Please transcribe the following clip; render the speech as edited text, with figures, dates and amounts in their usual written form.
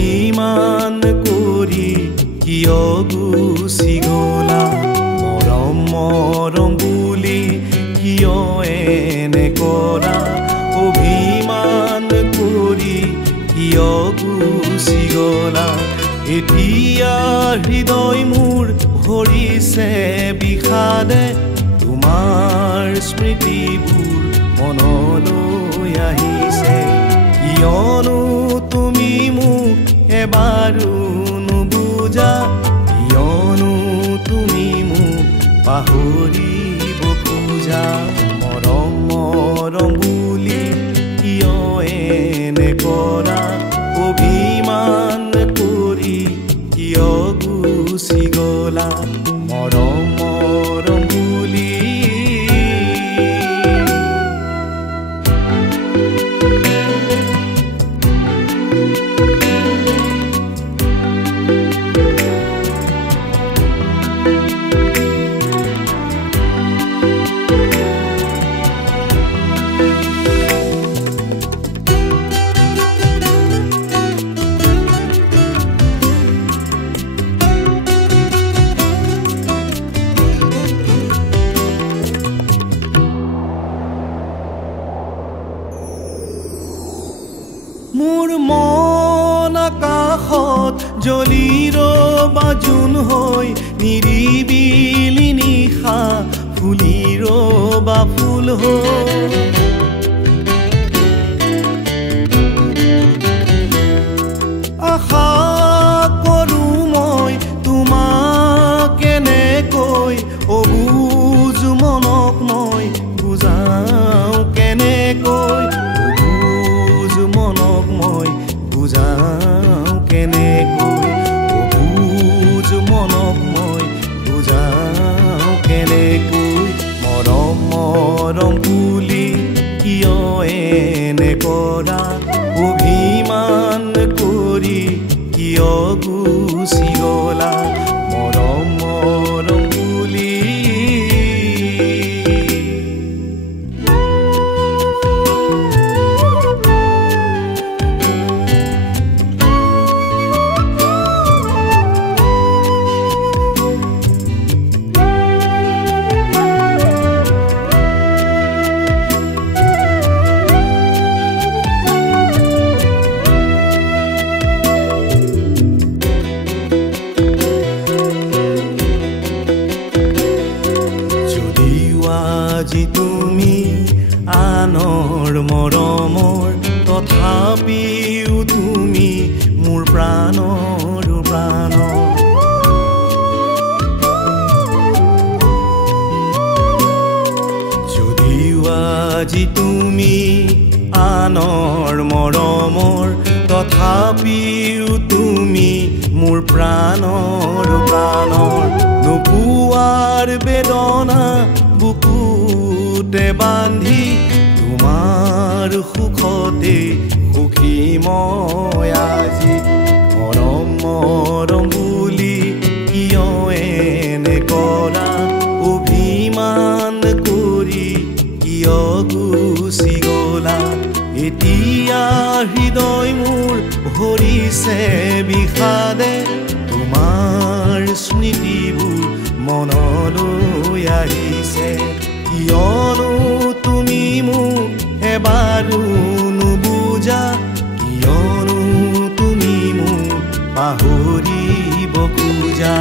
অভিমান কৰি কিয় গুচি গলা মৰম মৰম বুলি কিয় এনে কৰা অভিমান কৰি কিয় গুচি গলা এতিয়া হৃদয় মোৰ ভৰিছে বিষাদে তোমাৰ স্মৃতিবোৰ মনলৈ আহিছে কিয়নো তুমি মোক এবাৰো নুবুজা কিয়নো তুমি মোক পাহৰিব খোজা মৰম মৰম বুলি কিয় এনে কৰা অভিমান কৰি কিয় গুচি গলা মৰম মৰম বুলি মোৰ মন আকাশত জ্বলি ৰবা জোন হৈ নিৰিবিলি নিশা ফুলি ৰবা ফুল হৈ আশা কৰো মই তোমাক কেনেকৈ অবুজ মনক মই বুজাও কেনেকৈ মনক মই বুজাও কেনেকৈ অবুজ মনক মই বুজাও কেনেকৈ মৰম মৰম বুলি কিয় এনে কৰা অভিমান কৰি কিয় গুচি গলা মৰম মৰম বুলি আজি তুমি আনৰ মৰমৰ তথাপিও তুমি মোৰ প্ৰাণৰ প্ৰাণ যদিও আজি তুমি আনৰ মৰমৰ তথাপিও তুমি মোৰ প্ৰাণৰ প্ৰাণৰ নোপোৱাৰ বেদনা বুকুতে বান্ধি তোমাৰ সুখতে সুখী মই আজি মৰম মৰম বুলি কিয় এনে কৰা অভিমান কৰি কিয় গুচি গলা এতিয়া হৃদয় মোৰ ভৰিছে বিষাদে তোমাৰ স্মৃতিবোৰ মনলৈ আহিছে কিয়নো তুমি মোক এবাৰো নুবুজা কিয়নো তুমি মোক পাহৰিব খোজা